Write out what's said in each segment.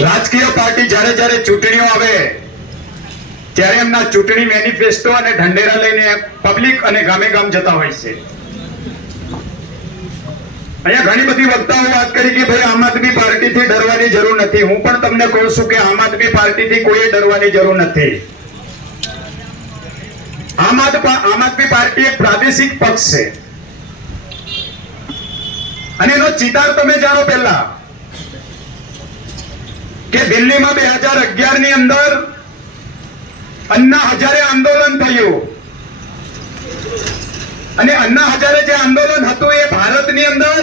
રાજકીય પાર્ટી જ્યારે જ્યારે ચૂંટણીઓ આવે ત્યારે એમના ચૂંટણી મેનિફેસ્ટો અને ઢંઢેરા લઈને પબ્લિક અને ગામે ગામ જતા હોય છે. અહીંયા ઘણી બધી વક્તાઓ વાત કરી કે ભાઈ આમ આદમી પાર્ટીથી ડરવાની જરૂર નથી. હું પણ તમને કહું છું કે આમ આદમી પાર્ટીથી કોઈ ડરવાની જરૂર નથી. આમ આદમી પાર્ટી એક પ્રાદેશિક પક્ષ છે અને એનો ચિતાર તમે જાણો. પહેલા કે દિલ્હીમાં 2011 ની અંદર અન્ના હજારે આંદોલન થયું અને અન્ના હજારે જે આંદોલન હતું એ ભારતની અંદર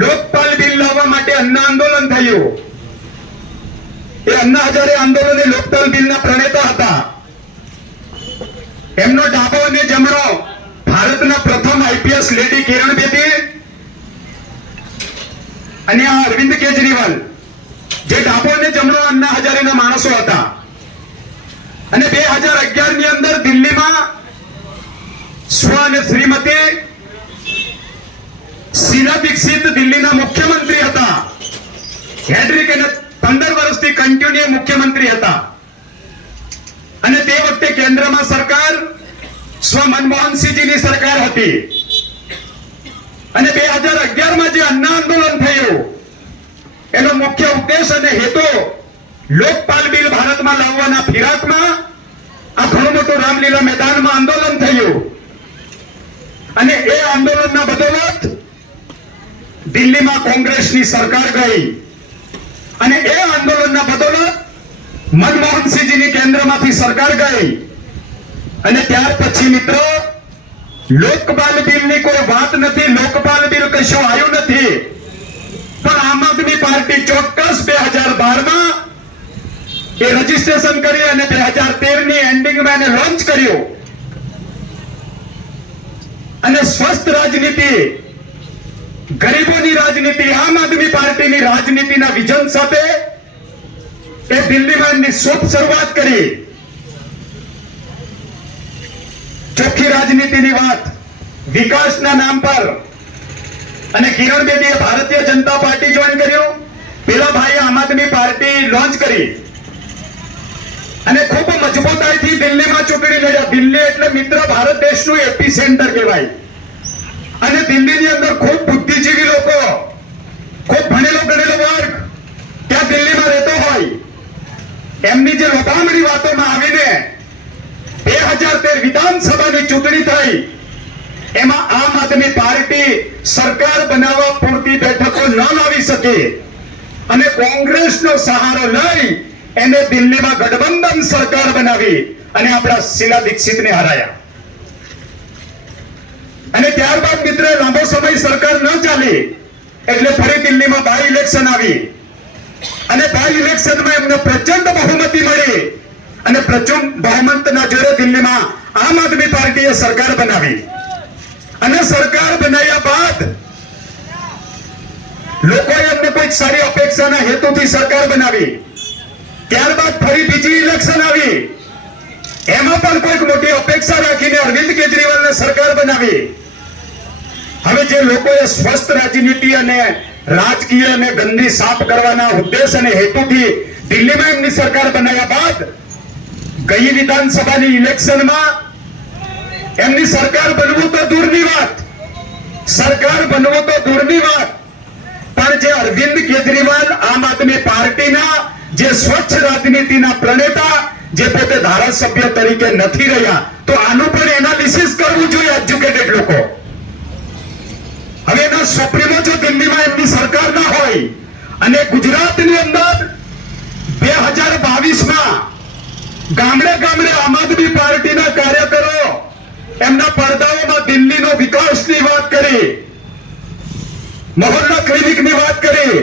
લોકપાલ બિલ લાવવા માટે અન્ના આંદોલન થયું. એ અન્ના હજારે આંદોલન એ લોકપાલ બિલના પ્રણેતા હતા. એમનો ડાબો અને જમણો ભારતના પ્રથમ આઈપીએસ લેડી કિરણ બેદી અને આ અરવિંદ કેજરીવાલ જે ડાબો અને જમણો અન્ના હજારેના માણસો હતા. અને 2011 ની અંદર દિલ્હીમાં સ્વ અને શ્રીમતી શીલા દીક્ષિત દિલ્હીના મુખ્યમંત્રી હતા. હેડ્રિક અને 15 વર્ષથી કન્ટિન્યુ મુખ્યમંત્રી હતા. અને તે વખતે કેન્દ્રમાં સરકાર સ્વ મનમોહનસિંહજીની સરકાર હતી. અને 2011 માં જે અન્ના આંદોલન થયું એનો મુખ્ય ઉદ્દેશ અને હેતુ લોકપાલ બિલ ભારતમાં લાવવાના ફિરાકમાં આ ઘણું મોટું રામલીલા મેદાનમાં આંદોલન થયું. અને એ આંદોલનના બદોલત દિલ્હીમાં કોંગ્રેસની સરકાર ગઈ અને એ આંદોલનના બદોલત મનમોહનસિંહજીની કેન્દ્રમાંથી સરકાર ગઈ. અને ત્યાર પછી મિત્રો લોકપાલ બિલની કોઈ વાત નથી. લોકપાલ બિલ કશું આવ્યું નથી. પણ આમ આદમી પાર્ટી ચોક્કસ 2012 માં એ રજીસ્ટ્રેશન કરી અને 2013 ની એન્ડિંગમાં એને લોન્ચ કર્યું. અને સ્વસ્થ રાજનીતિ, ગરીબોની રાજનીતિ, આમ આદમી પાર્ટીની રાજનીતિના વિઝન સાથે એ દિલ્હીમાં એમની શુભ શરૂઆત કરી. ચોખ્ખી રાજનીતિની વાત, વિકાસના નામ પર. અને કિરણ બેદીએ ભારતીય જનતા પાર્ટી જોઈન કર્યું. પેલા ભાઈએ આમ આદમી પાર્ટી લોન્ચ કરી અને ખૂબ મજબૂતાઈથી દિલ્હીમાં ચૂંટણી લડ્યા. દિલ્હી એટલે મિત્ર ભારત દેશનું એપી સેન્ટર કહેવાય. અને દિલ્હીની અંદર ખૂબ બુદ્ધિજીવી લોકો, ખૂબ ભણેલો ગણેલો વર્ગ ત્યાં દિલ્હીમાં રહેતો હોય. એમની જે લોભામણી વાતોમાં આવીને 2013 વિધાનસભાની ચૂંટણી થઈ એમાં આમ આદમી પાર્ટી સરકાર બનાવવા પૂરતી બેઠકો ન લાવી શકી અને કોંગ્રેસનો સહારો લઈ એને દિલ્હીમાં ગઠબંધન સરકાર બનાવી અને આપણા શીલા દીક્ષિતને હરાયા. અને ત્યારબાદ મિત્ર લાંબો સમય સરકાર ન ચાલી એટલે ફરી દિલ્હીમાં બાય ઇલેક્શન આવી અને બાય ઇલેક્શનમાં એમને પ્રચંડ બહુમતી મળી અને પ્રચંડ બહુમતના જોરે દિલ્હીમાં આમ આદમી પાર્ટીએ સરકાર બનાવી. અને સરકાર બનાવ્યા બાદ લોકોએ એમને કોઈક સારી અપેક્ષાના હેતુથી સરકાર બનાવી. ત્યારબાદ ફરી બીજી ઇલેક્શન આવી, એમાં પણ કોઈક મોટી અપેક્ષા રાખીને અરવિંદ કેજરીવાલને સરકાર બનાવી. હવે જે લોકોએ સ્વસ્થ રાજનીતિ અને રાજકીય અને ગંદી સાફ કરવાના ઉદ્દેશ અને હેતુથી દિલ્હીમાં એમની સરકાર બનાવ્યા બાદ ગઈ વિધાનસભાની ઇલેક્શનમાં એમની સરકાર બનવું તો દૂરની વાત, સરકાર બનવું તો દૂરની વાત, પણ જે અરવિંદ કેજરીવાલ આમ આદમી પાર્ટીના જે સ્વચ્છ રાજનીતિના પ્રણેતા જે પોતે ધારાસભ્ય તરીકે નથી રહ્યા, તો આનું પણ એનાલિસિસ કરવું જોઈએ એજ્યુકેટેડ લોકો. હવે એના સુપ્રીમો જો દિલ્હીમાં એમની સરકાર ના હોય અને ગુજરાતની અંદર 2022 માં ગામડે ગામડે આમ આદમી પાર્ટીના કાર્યકરો એમના પડદાઓમાં દિલ્હીનો વિકાસની વાત કરી, મોહલ્લા ક્લિનિકની વાત કરી,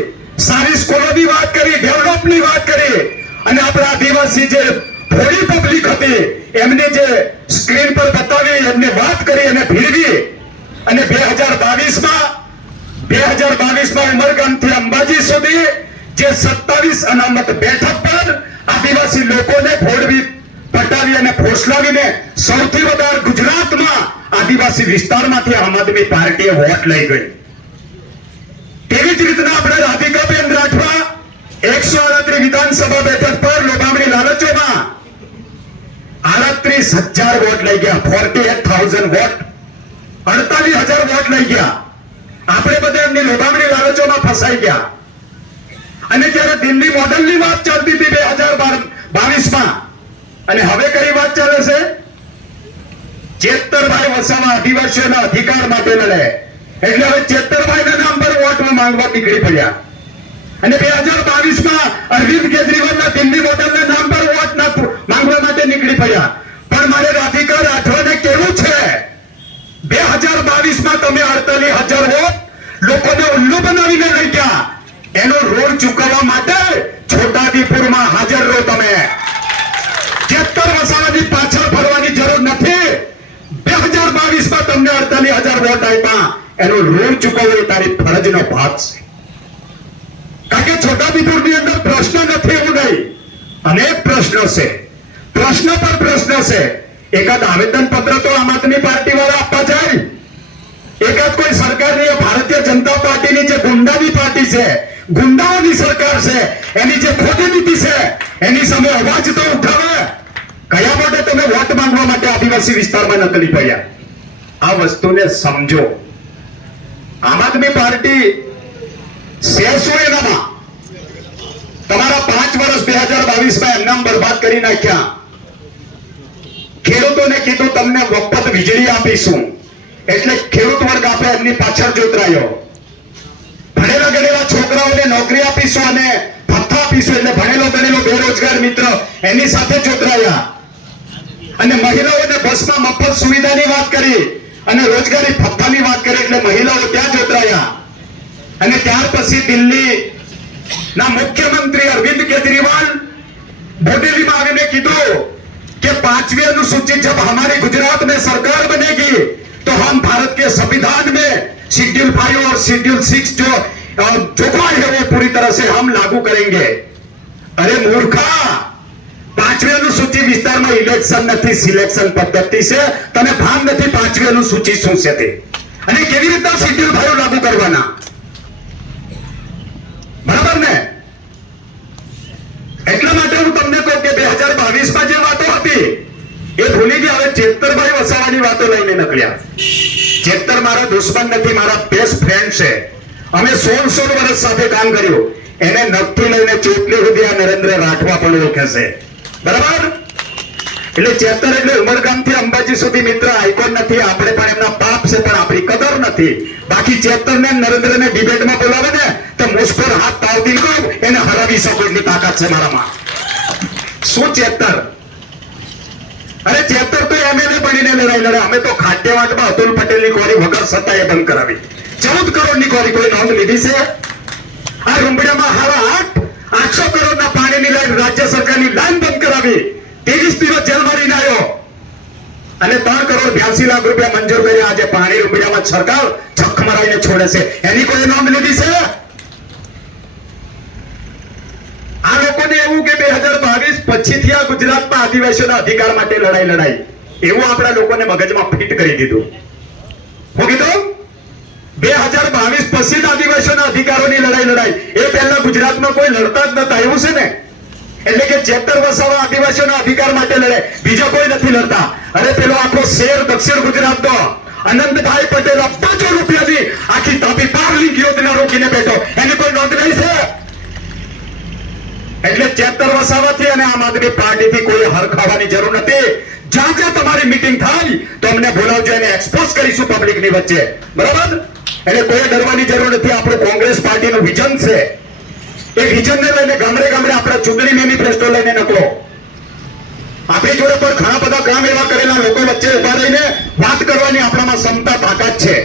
સારી સ્કૂલોની વાત કરી, ડેવલપની વાત કરી અને આપણા આદિવાસી જે ભોળી પબ્લિક હતી એમને જે સ્ક્રીન પર બતાવી એમને વાત કરી અને ભીડવી અને 2022માં ઉમરગામથી અંબાજી સુધી જે 27 અનામત બેઠક પર આદિવાસી લોકોને ભોળવી પટાવી અને ફોસલાવીને સૌથી વધારે ગુજરાતમાં આદિવાસી વિસ્તારમાંથી આમ આદમી પાર્ટીએ વોટ લઈ ગઈ. તેવી જ રીતના આપણે રાધિકાબેન રાઠવા 138 વિધાનસભા બેઠક પર લોભામણી લાલચોમાં 38,000 વોટ લઈ ગયા. 48,000 વોટ, 48,000 વોટ લઈ ગયા. આપણે બધા એમની લોભામણી લાલચોમાં ફસાઈ ગયા. અને ત્યારે દિલ્હી મોડલની વાત ચાલતી હતી 2022માં, અને હવે કઈ વાત ચાલે છે? ચેતરભાઈ વસાવા આદિવાસીઓના અધિકાર માટે લડે, એટલે હવે ચેતરભાઈના નામ પર વોટ માંગવા નીકળી પડ્યા. અને 2022માં અરવિંદ કેજરીવાલના દિલ્હી મોડલના નામ પર વોટ માંગવા માટે નીકળી પડ્યા. પણ મારે રાધિકા રાઠવાને કેવું છે, 2022માં તમે 48,000 વોટ લોકોને ઉલ્લુ બનાવીને લઈ ગયા. એનો ઋણ ચૂકવવા માટે છોટાઉદેપુરમાં હાજર રહો. તમે ચેતર વસાવાની પાછળ ફરવાની જરૂર નથી. 2022માં તમને 48,000 વોટ આપ્યા, એનું ઋણ ચૂકવવું એ તારી ફરજનો ભાગ છે. કારણ કે છોટાઉદેપુરની અંદર પ્રશ્ન નથી એવું નહીં, અનેક પ્રશ્નો છે, પ્રશ્ન પર પ્રશ્ન છે. એકાદ આવેદન પત્ર તો આમ આદમી પાર્ટી વાળા આપવા જાય, એકાદ કોઈ સરકારની ભારતીય જનતા પાર્ટીની જે ગુંડાની પાર્ટી છે, ગુંડાઓની સરકાર છે, એની જે ખોટી નીતિ છે એની સામે અવાજ તો ઉઠાવે. કયા માટે તમે વોટ માંગવા માટે આદિવાસી વિસ્તારમાં નકલી પડ્યા? આ વસ્તુને સમજો. આમ આદમી પાર્ટી શેરસો એનામાં તમારા 5 વર્ષ 2022માં એમનામ બરબાદ કરી નાખ્યા. ખેડૂતોને કીધું તમને મફત વીજળી આપીશું, એટલે ખેડૂત વર્ગ આપણે એમની પાછળ જોતરાયો. ભણેલા ગણેલા છોકરાઓને નોકરી આપીશું અને ભથ્થા આપીશું, એટલે ભણેલો ગણેલો બેરોજગાર મિત્ર એની સાથે જોતરાયા. અને મહિલાઓને બસમાં મફત સુવિધાની વાત કરી અને રોજગારી ભથ્થાની વાત કરી, એટલે મહિલાઓ ત્યાં જોતરાયા. અને ત્યાર પછી દિલ્હી ના મુખ્યમંત્રી અરવિંદ કેજરીવાલ બોડેલીમાં આવીને કીધું कि 5वीं अनुसूची जब हमारी गुजरात में सरकार बनेगी तो हम भारत के संविधान में शेड्यूल 5 और शेड्यूल 6 जो जोखा है वो पूरी तरह से हम लागू करेंगे. अरे मूर्खा, 5वीं अनुसूची विस्तार में इलेक्शन नहीं, सिलेक्शन पद्धति से तने भान नहीं 5वीं अनुसूची શું છે તે અને કેવી રીતે શેડ્યુલ 5 લાગુ કરવાના. બરાબર ને? એટલા માટે હું તમને કહું કે 2022માં જે વાતો હતી એ ભૂલી ગયા. હવે ચેતરભાઈ વસાવાની વાતો લઈને નીકળ્યા. ચેતર મારા દુશ્મન નથી, મારા બેસ્ટ ફ્રેન્ડ છે. અમે 16 વર્ષ સાથે કામ કર્યું. એને નખથી લઈને ચોટલી સુધી આ નરેન્દ્ર રાઠવા પણ ઓળખે છે. બરાબર? એટલે ચેતર એટલે ઉમરગામથી અંબાજી સુધી મિત્ર આઇકોન નથી. આપણે પણ એમના બાપ છે, પણ આપણી કદર નથી. બાકી ચેતરને નરેન્દ્રને ડિબેટમાં બોલાવે ને તો મુસ્કોર હાથ તાવ દિલ એને હરાવી શકો એટલી તાકાત છે મારામાં. શું ચેતર? અરે ચેતર તો એમએલએ બનીને લડાઈ લડે. અમે તો ખાટ્યાવાટમાં અતુલ પટેલની કોરી વગર સત્તાએ બંધ કરાવી. 14 કરોડની કોરી કોઈ નોંધ લીધી છે? આ રૂંબડિયામાં હારા 800 કરોડના પાણીની લાઈન રાજ્ય સરકારની લાઈન બંધ કરાવી. 23 દિવસ જેલમાં રહીને આવ્યો અને 3 કરોડ 82 લાખ રૂપિયા મંજૂર કર્યા. આજે પાણી રૂંબડિયામાં સરકાર છક મરાઈને છોડે છે, એની કોઈ નોંધ લીધી છે? આ લોકોને એવું કે 2022 પછીથી આ ગુજરાતમાં આદિવાસીઓના અધિકાર માટે લડાઈ એવું આપણા લોકોને મગજમાં ફિટ કરી દીધું. હું કીધું 2022 પછી આદિવાસીઓના અધિકારોની લડાઈ એ પહેલા ગુજરાતમાં કોઈ લડતા જ નતા, એવું છે ને? એટલે કે ચેતર વસાવા આદિવાસીઓના અધિકાર માટે લડે, બીજો કોઈ નથી લડતા. અરે પેલો આખો શેર દક્ષિણ ગુજરાતનો અનંતભાઈ પટેલ અબજો રૂપિયાની આખી તાપી પાર લિંક યોજના રોકીને બેઠો, એની કોઈ નોંધ નહીં છે? એટલે ચેતર વસાવાથી અને આમ આદમી પાર્ટીથી કોઈ હરખાવાની જરૂર નથી. જ્યાં જ્યાં તમારી મીટિંગ થાય તો અમને બોલાવજો, એને એક્સપોઝ કરીશું પબ્લિકની વચ્ચે. બરાબર? એટલે કોઈ ડરવાની જરૂર નથી. આપણું કોંગ્રેસ પાર્ટીનું વિઝન છે. એ વિઝનને લઈને ગામડે ગામડે આપણા ચૂંટણી મેનિફેસ્ટો લઈને નકલો. આપણી જોડે પણ ઘણા બધા કામ એવા કરેલા લોકો વચ્ચે ઉભા રહીને વાત કરવાની આપણામાં ક્ષમતા તાકાત છે.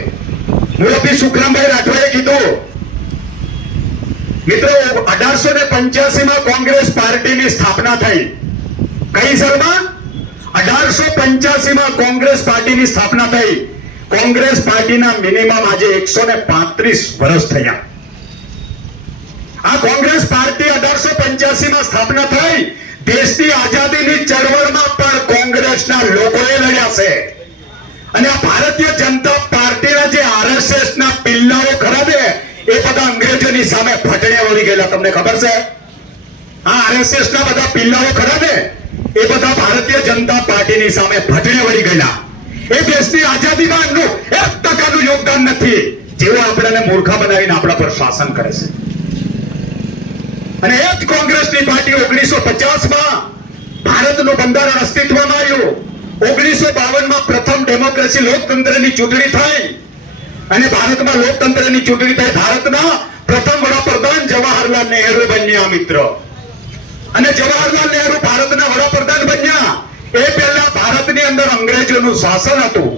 મુરબ્બી સુખરામભાઈ રાઠવાએ કીધું, મિત્રો 1885માં કોંગ્રેસ પાર્ટીની સ્થાપના થઈ. કઈ સાલમાં? 1885માં કોંગ્રેસ પાર્ટીની સ્થાપના થઈ. કોંગ્રેસ પાર્ટીના મિનિમમ આજે 135 વર્ષ થયા. આ કોંગ્રેસ પાર્ટી 1885માં સ્થાપના થઈ. દેશની આઝાદીની ચળવળમાં પણ કોંગ્રેસના લોકોએ લડ્યા છે. અને આ ભારતીય જનતા પાર્ટીના જે આરએસએસ ના પિલ્લાઓ ખરા છે એ બધા અંગ્રેજોની સામે ફટડે વળી ગયેલા. તમને ખબર છે? આ આરએસએસ ના બધા પિલ્લાઓ ખરા છે એ બધા ભારતીય જનતા પાર્ટીની સામે ફટડે વળી ગયેલા. એ દેશની આઝાદીમાં એમનું 1% યોગદાન નથી, જેઓ આપણને મૂર્ખા બનાવીને આપણા પર શાસન કરે છે. અને એ જ કોંગ્રેસની પાર્ટી 1950માં ભારતનું બંધારણ અસ્તિત્વમાં આવ્યું. 1952માં પ્રથમ ડેમોક્રેસી લોકતંત્રની ચૂંટણી થઈ અને ભારતમાં લોકતંત્રની ચૂંટણી થઈ. ભારતના પ્રથમ વડાપ્રધાન જવાહરલાલ નહેરુ બન્યા મિત્રો. અને જવાહરલાલ નહેરુ ભારતના વડાપ્રધાન બન્યા એ પહેલા ભારતની અંદર અંગ્રેજોનું શાસન હતું.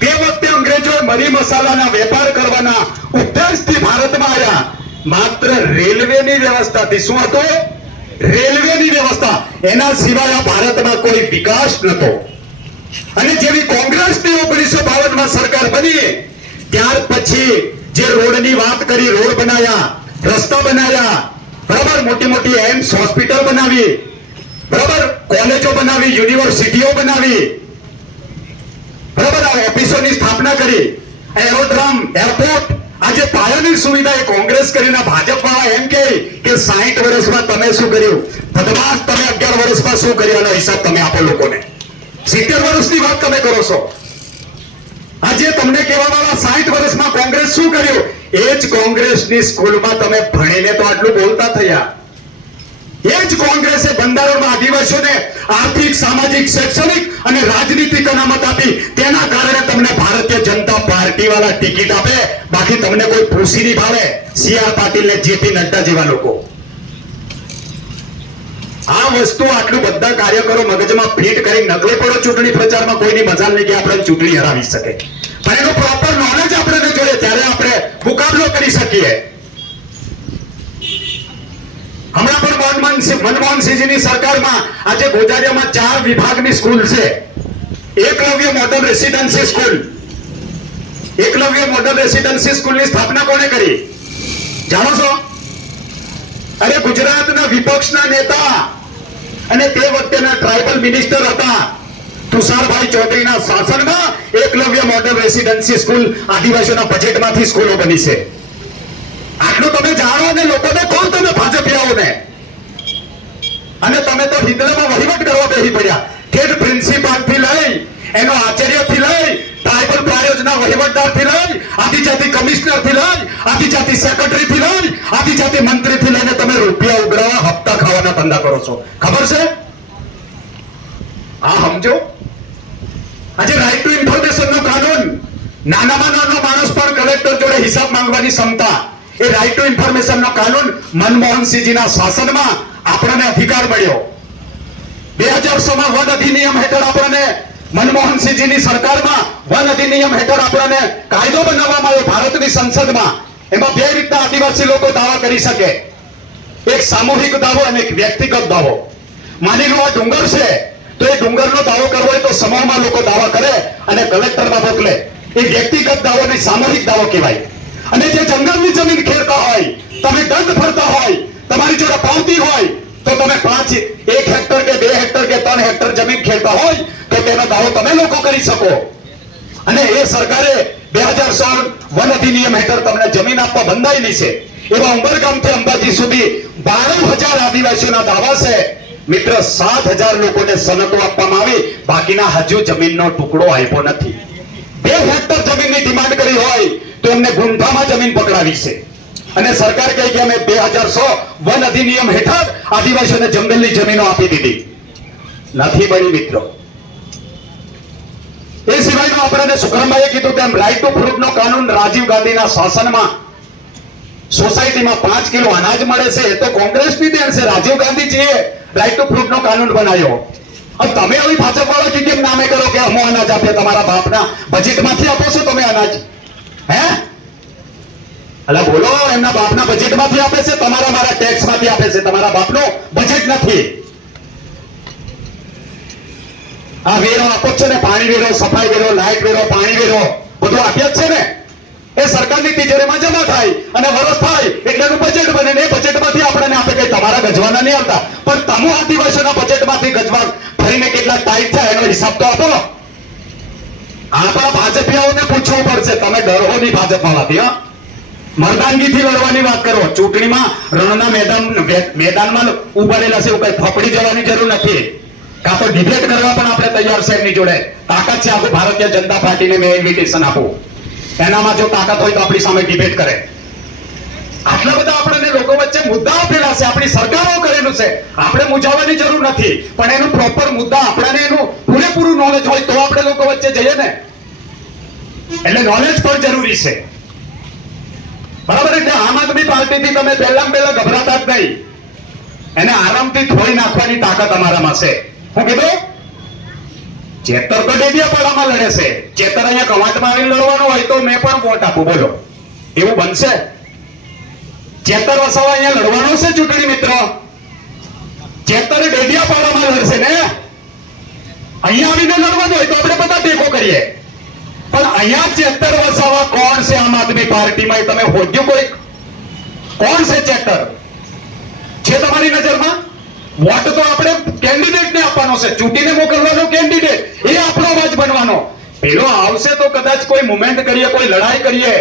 તે વખતે અંગ્રેજો મરી મસાલાના વેપાર કરવાના ઉદ્દેશથી ભારતમાં આવ્યા. માત્ર રેલવેની વ્યવસ્થાથી. શું હતું? રેલવેની વ્યવસ્થા. એના સિવાય ભારતમાં કોઈ વિકાસ નહોતો. અને જેવી કોંગ્રેસની 1952માં સરકાર બની ત્યાર પછી જે રોડની વાત કરી, રોડ બનાવ્યા, રસ્તા બનાવ્યા, બરાબર, મોટી મોટી એમ્સ હોસ્પિટલ બનાવી, બરાબર, કોલેજો બનાવી, યુનિવર્સિટીઓ બનાવી, બરાબર, આ ઓફિસોની સ્થાપના કરી, એરોડ્રોમ, એરપોર્ટ, આજે પાયાની સુવિધા એ કોંગ્રેસ કરીને ભાજપ વાળા એમ કે 60 વર્ષમાં તમે શું કર્યું? બદમાશ, તમે 11 વર્ષમાં શું કર્યું? આનો હિસાબ તમે આપો લોકોને. 70 વર્ષની વાત તમે કરો છો. આજે તમને કહેવામાં 60 વર્ષમાં કોંગ્રેસ શું કર્યું? એ જ કોંગ્રેસની સ્કૂલમાં તમે ભણીને તો આટલું બોલતા થયા. એ જ કોંગ્રેસે બંધારણમાં આદિવાસીઓને આર્થિક, સામાજિક, શૈક્ષણિક અને રાજનીતિક અનામત આપી. તેના કારણે તમને ભારતીય જનતા પાર્ટી વાળા ટિકિટ આપે. બાકી તમને કોઈ ભૂસી નહીં ભાવે. સી.આર. પાટીલ ને જેપી નડ્ડા જેવા લોકો. આ વસ્તુ આટલું બધા કાર્યકરો મગજમાં ફીટ કરી નકલે પડો ચૂંટણી પ્રચારમાં. કોઈની મજાલ નહીં કે આપણે ચૂંટણી હરાવી શકે, પણ એનો પ્રોપર નોલેજ આપણે જોઈએ ત્યારે આપણે મુકાબલો કરી શકીએ. હમણાં પણ મનમોહનસિંહજીની સરકારમાં આજે ગોજારિયામાં 4 વિભાગની સ્કૂલ છે. Eklavya model residency school. Eklavya model residency સ્કૂલની સ્થાપના કોણે કરી જાણો છો? અરે ગુજરાતના વિપક્ષના નેતા અને તે વખતેના ટ્રાઇબલ મિનિસ્ટર હતા તુષારભાઈ ચૌધરીના શાસનમાં એકલવ્ય મોડલ રેસિડેન્સી સ્કૂલ આદિવાસીઓના બજેટમાંથી સ્કૂલો બની છે. આટલું તમે જાણો અને લોકોને કોણ તમે ભાજપિયાઓને? અને તમે તો હિંદલામાં વહીવટ કરવા બેસી પડ્યા. ઠેઠ પ્રિન્સિપાલથી લઈ, એનો આચાર્યથી લઈ, ટ્રાઇબલ પ્રાયોજના વહીવટદારથી લઈ, આદિજાતિ કમિશનરથી લઈ, આદિજાતિ સેક્રેટરીથી લઈ, આદિજાતિ મંત્રીથી લઈને તમે રૂપિયા ઉઘરાવા, હપ્તા ખાવાના ધંધા કરો છો. ખબર છે? આ સમજો. આજે રાઇટ ટુ ઇન્ફોર્મેશનનો કાનૂન, નાનામાં નાનો માણસ પણ કલેક્ટર જોડે હિસાબ માંગવાની ક્ષમતા. એ રાઇટ ટુ ઇન્ફોર્મેશનનો કાનૂન મનમોહનસિંહજીના શાસનમાં આપણને અધિકાર મળ્યો. 2006માં વન અધિનિયમ હેઠળ આપણને મનમોહનસિંહજીની સરકારમાં વન અધિનિયમ હેઠળ આપણને કાયદો બનાવવામાં આવ્યો ભારતની સંસદમાં. એમાં 2 રીતના આદિવાસી લોકો દાવા કરી શકે. એક સામૂહિક દાવો અને એક વ્યક્તિગત દાવો. માની લો આ ડુંગર છે તો એ ડુંગરનો દાવો કરવો હોય તો સમૂહમાં લોકો દાવા કરે અને કલેક્ટરમાં મોકલે. એ વ્યક્તિગત દાવો અને સામૂહિક દાવો કહેવાય. અને જે જંગલની જમીન ખેડતા હોય, તમે દંડ ભરતા હોય, તમારી જોડે પાવતી હોય તો તમે 1 હેક્ટર કે 2 હેક્ટર કે 3 હેક્ટર જમીન ખેડતા હોય તો તેનો દાવો તમે લોકો કરી શકો. અને એ સરકારે 2016 વન અધિનિયમ હેઠળ તમને જમીન આપવા બંધાયેલી છે. એવા ઉંબરગામથી અંબાજી સુધી 12,000 આદિવાસીઓના દાવા છે. મિત્ર, 7,000 લોકોને સનતો આપવામાં આવી, બાકીના હજુ જમીનનો ટુકડો આપ્યો નથી. 2 હેક્ટર જમીનની ડિમાન્ડ કરી હોય તો એમને ગુંઠામાં જમીન પકડાવી છે. અને સરકાર કહે કે અમે 2006 વન અધિનિયમ હેઠળ આદિવાસીઓને જંગલની જમીનો આપી દીધી. નથી બની મિત્રો. એ સિવાયનું આપણને સુખરામભાઈએ કીધું તેમ રાઇટ ટુ ફ્રૂટનો કાનૂન રાજીવ ગાંધીના શાસનમાં સોસાયટીમાં 5 કિલો અનાજ મળે છે. એ તો કોંગ્રેસની દેન છે. રાજીવ ગાંધીજીએ રાઇટ ટુ ફ્રૂટનો કાનૂન બનાવ્યો. હવે તમે આવી ભાજપ વાળા કેમ નામે કરો કે અમો અનાજ આપે? તમારા બાપના બજેટમાંથી આપો છો તમે અનાજ? હે? અલા બોલો, એમના બાપના બજેટમાંથી આપે છે, તમારા મારા ટેક્સમાંથી આપે છે. તમારા બાપનો બજેટ નથી. આ વેરો આપો છો ને, પાણી વેરો, સફાઈ વેરો, લાઇટ વેરો, પાણી વેરો બધું આપ્યા જ છે ને. એ સરકારની તિજોરીમાં જમા થાય અને વર્ષ થાય એટલે એનું બજેટ બને ને એ બજેટમાંથી આપણને આપે કે તમારા ગજવાના નહીં આવતા, પણ તમો આદિવાસીઓના બજેટમાંથી ગજવા ભરીને કેટલા ટાઈટ થાય એનો હિસાબ તો આપો. આપણા ભાજપિયાઓને પૂછવું પડશે. તમે ડરો નહીં ભાજપમાંથી, હા? મર્દાનગીથી લડવાની વાત કરો. ચૂંટણીમાં રણના મેદાનમાં ઉભા રહેલા છે, એવું કઈ ફફડી જવાની જરૂર નથી. કાં તો ડિબેટ કરવા પણ આપણે તૈયાર છે એમની જોડે. તાકાત છે આખું ભારતીય જનતા પાર્ટીને મેં ઇન્વિટેશન આપું. એનામાં જો તાકાત હોય તો આપણી સામે ડિબેટ કરે. આટલા બધા આપણને લોકો વચ્ચે મુદ્દાઓ ફેલા છે, આપણી સરકારો કરેલું છે. આપણે મૂંઝાવાની જરૂર નથી, પણ એનું પ્રોપર મુદ્દા આપણને એનું પૂરેપૂરું નોલેજ હોય તો આપણે લોકો વચ્ચે જઈએ ને. એટલે નોલેજ પણ જરૂરી છે, બરાબર? એટલે આમ આદમી પાર્ટીથી તમે પહેલા ગભરાતા જ નહીં. એને આરામથી ધોઈ નાખવાની તાકાત અમારામાં છે. હું કીધું? ચેતર તો ડેડિયાપાડામાં લડે છે. ચેતર અહીંયા કવાંટમાં આવીને લડવાનું હોય તો મેં પણ વોટ આપું. બોલો, એવું બનશે? ચેતર વસાવા અહીંયા લડવાનો છે ચૂંટણી મિત્રો. ચેતર ડેડિયાપાડામાં લડશે ને. અહીંયા આવીને લડવાનું હોય તો આપણે બધા ટેકો કરીએ. પણ અહીંયા ચેતર વસાવા કોણ છે આમ આદમી પાર્ટીમાં? તમે હોદ્યું કોઈ? કોણ છે ચેતર? છે તમારી નજરમાં? વોટ તો આપણે કેન્ડિડેટને આપવાનો છે, ચૂંટીને મોકલવાનો કેન્ડિડેટ, એ આપણો અવાજ બનવાનો. પેલો આવશે તો કદાચ કોઈ મુવમેન્ટ કરીએ, કોઈ લડાઈ કરીએ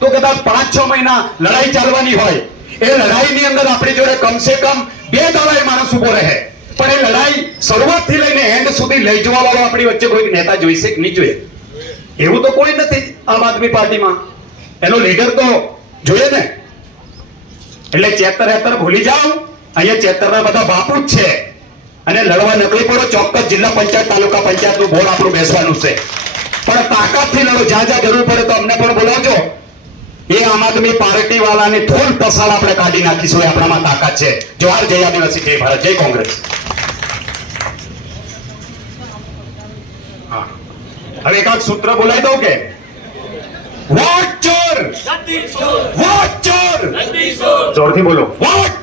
તો કદાચ 5-6 મહિના લડાઈ ચાલવાની હોય. એ લડાઈની અંદર આપણી જોડે કમસે કમ 2 દાડા માણસ ઉભો રહે. પણ એ લડાઈ શરૂઆતથી લઈને એન્ડ સુધી લઈ જવા વાળો આપણી વચ્ચે કોઈ નેતા જોઈશે કે નહીં જોઈએ? એવું તો કોઈ નથી આમ આદમી પાર્ટીમાં. એનો લીડર તો જોઈએ ને. એટલે ચેતર ભૂલી જાઓ. અહીંયા ચેતરના બધા બાપુ જ છે અને લડવા નીકળી પડો. ચોક્કસ જિલ્લા પંચાયત, તાલુકા પંચાયતનું બોર્ડ આપણું બેસવાનું છે. પણ તાકાતથી લડો. જ્યાં જ્યાં જરૂર પડે તો અમને પણ બોલાવજો. એ આમ આદમી પાર્ટી વાળાની થોડ પસાર આપણે કાઢી નાખીશું. આપણામાં તાકાત છે. જોહાર, જય આદિવાસી, જય ભારત, જય કોંગ્રેસ. હવે એકાદ સૂત્ર બોલાવી દઉં કે વોટ ચોર, વોટ ચોર, જોરથી બોલો, વોટ